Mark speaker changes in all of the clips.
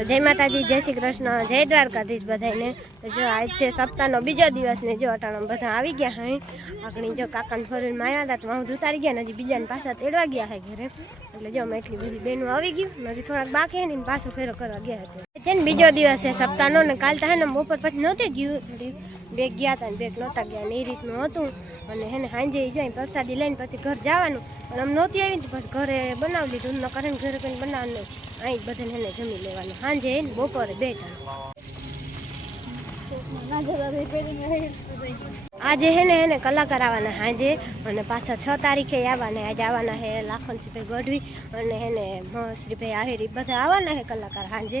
Speaker 1: તો જય માતાજી, જય શ્રી કૃષ્ણ, જય દ્વારકાધીશ બધાને તો જો આજ છે સપ્તાહનો બીજો દિવસ ને જો અટાણા બધા આવી ગયા હે. આકણી જો કાકાને ફરીને માર્યા હતા તો હું ઉતારી ગયા હજી બીજાને પાછા તેડવા ગયા હે ઘરે. એટલે જો અમે એટલી બધી બહેનો આવી ગયું હજી થોડાક બાકી ને પાછો ફેરો કરવા ગયા હતા છે ને બીજો દિવસ છે સપ્તાહનો ને કાલ તો હે ને બપોર પછી નહોતી ગયું. બેગ ગયા હતા ને બેગ નહોતા ગયા ને એ રીતનું હતું. અને હેને સાંજે જો પ્રસાદી લઈને પછી ઘર જવાનું. અને આમ નહોતી આવી ને પછી ઘરે બનાવી લીધું. ન કરે ઘરે કંઈ બનાવવાનું અહીં બધાને એને જમી લેવાનું. સાંજે એને બપોરે બેઠા. આજે હે ને એને કલાકાર આવવાના હાજે અને પાછા છ તારીખે આવવાના. આજે આવવાના હે લાખનસિંહભાઈ ગઢવી અને એને શ્રીભાઈ આહિર. બધા આવવાના હે કલાકાર હાજે.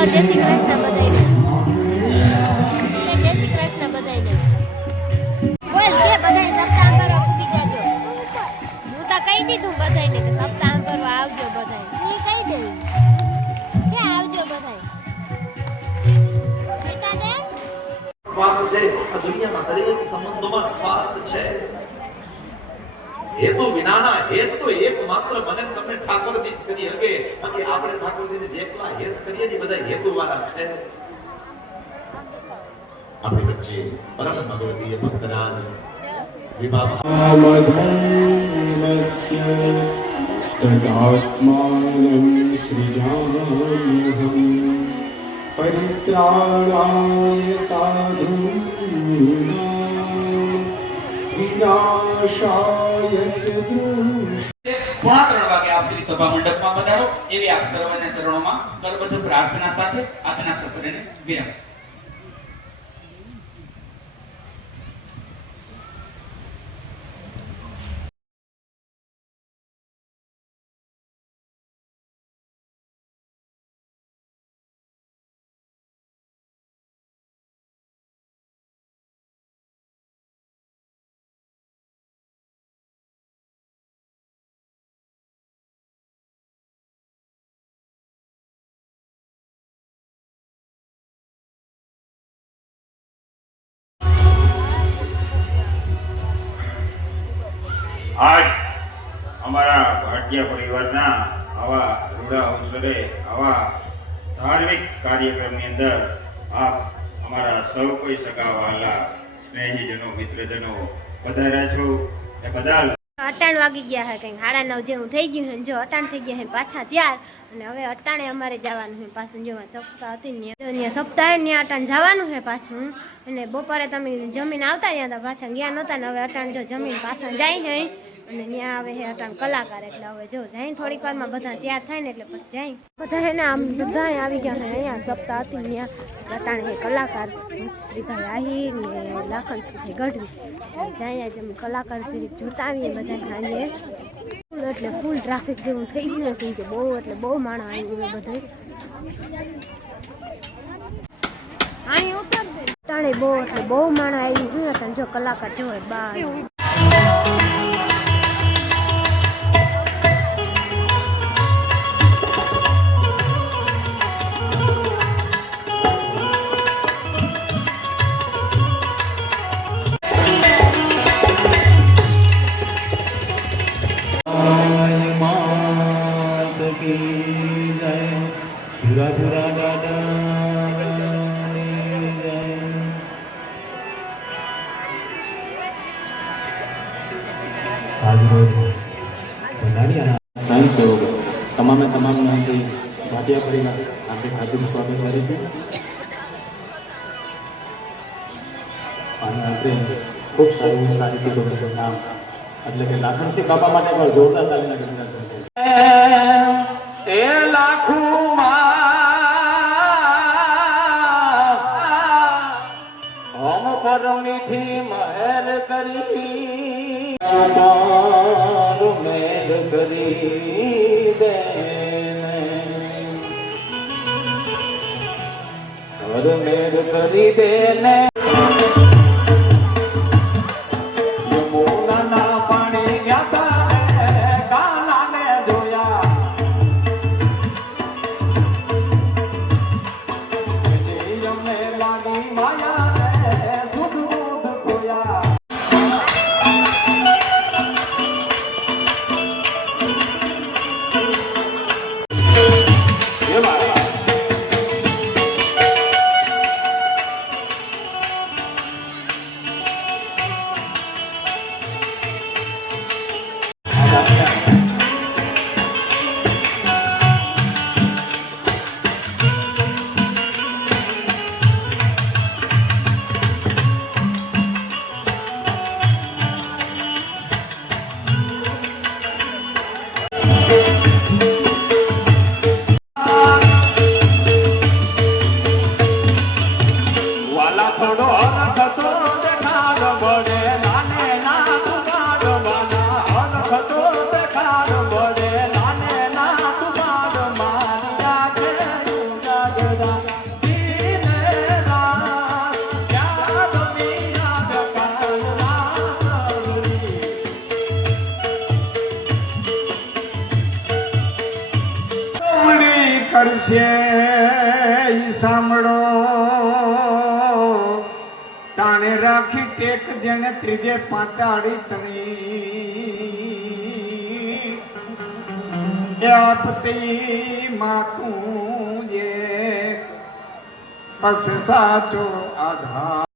Speaker 1: હાલો જય શ્રી કૃષ્ણ બધાયને. જય શ્રી કૃષ્ણ બધાયને. બોલ કે બધાય સપ્તાહ કરવા ઊભી જાજો હું તો કહી દીધું બધાયને કે સપ્તાહ કરવા આવજો બધાય. ઈ કહી દે કે આવજો બધાય. બેટા
Speaker 2: છે. આ દુનિયાના દરેક સંબંધોમાં સ્વાર્થ છે. હેતુ વિનાના હેત એકમાત્ર મને તમને ઠાકોરજી જ કરી શકે બાકી આપણે ઠાકોરજીને જેટલા હેત કરીએ ને બધા હેતુ વાળા છે. આપણી વચ્ચે પરમ ભગવતીય ભક્તરાજ
Speaker 3: તદાત્માનં સૃજામ્યહમ પરિત્રાણાય સાધૂના વિનાશાય ચ
Speaker 4: પોણા ત્રણ વાગે આપ શ્રી સભા મંડપમાં પધારો. એવી આપ સર્વના ચરણોમાં કરબદ્ધ પ્રાર્થના સાથે આજના સત્રને વિરામ.
Speaker 5: આજ અમારા ભારતીય પરિવારના આવા રૂડા અવસરે, આવા ધાર્મિક કાર્યક્રમની અંદર આપ અમારા સૌ કોઈ સગા વહાલા, સ્નેહીજનો, મિત્રજનો પધાર્યા છો એ બધા
Speaker 1: અટાણ વાગી ગયા હે કંઈક, સાડા નવ જેવું થઈ ગયું હે જો અટાણ થઈ ગયા હે પાછા ત્યાર. અને હવે અટાણે અમારે જવાનું છે પાછું જેવા સપ્તાહ હતી ને ત્યાં સપ્તાહે ત્યાં અટાણ જવાનું છે પાછું. અને બપોરે તમે જમીન આવતા ત્યાં પાછા ગયા નહોતા ને હવે અટાણ જો જમીન પાછા જાય છે અને ત્યાં આવે છે અટાણ કલાકાર એટલે હવે જો જાય થોડીક વારમાં બધા તૈયાર થાય ને એટલે પછી જાય. બધા એને આમ બધા આવી ગયા અહીંયા સપ્તાહ હતી ત્યાં અટાણ છે કલાકાર. શ્રીભાઈ આહિર ને લાખનસિંહભાઈ ગઢવી. જાય જેમ કલાકાર શ્રી જોતા આવીએ બધા આવીએ. ફૂલ એટલે ફૂલ ટ્રાફિક જેવું થઈ ગયું કેમ કે બહુ એટલે બહુ માણસ ગયું બધા. અહીં ઉતર દે ટાણે બહુ એટલે બહુ માણસ આવી ગયું હતા જો કલાકાર જોવે બાર.
Speaker 6: તમામે તમામને ભાટિયા પરિવાર આપણે હાર્દિક સ્વાગત કરીશું અને આપણે ખૂબ સારી સાહિત્ય નામ. એટલે કે લાખણસિંહ બાપા માટે પણ જોરદાર
Speaker 7: તાલીમ તારો મેર કરી કરી દે ને કરશે સાંભળો. તાણે રાખી ટેક જેને ત્રીજે પાંચાળી તણી. એ આપતી માતું જે બસ સાચો આધાર.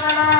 Speaker 7: Thank you.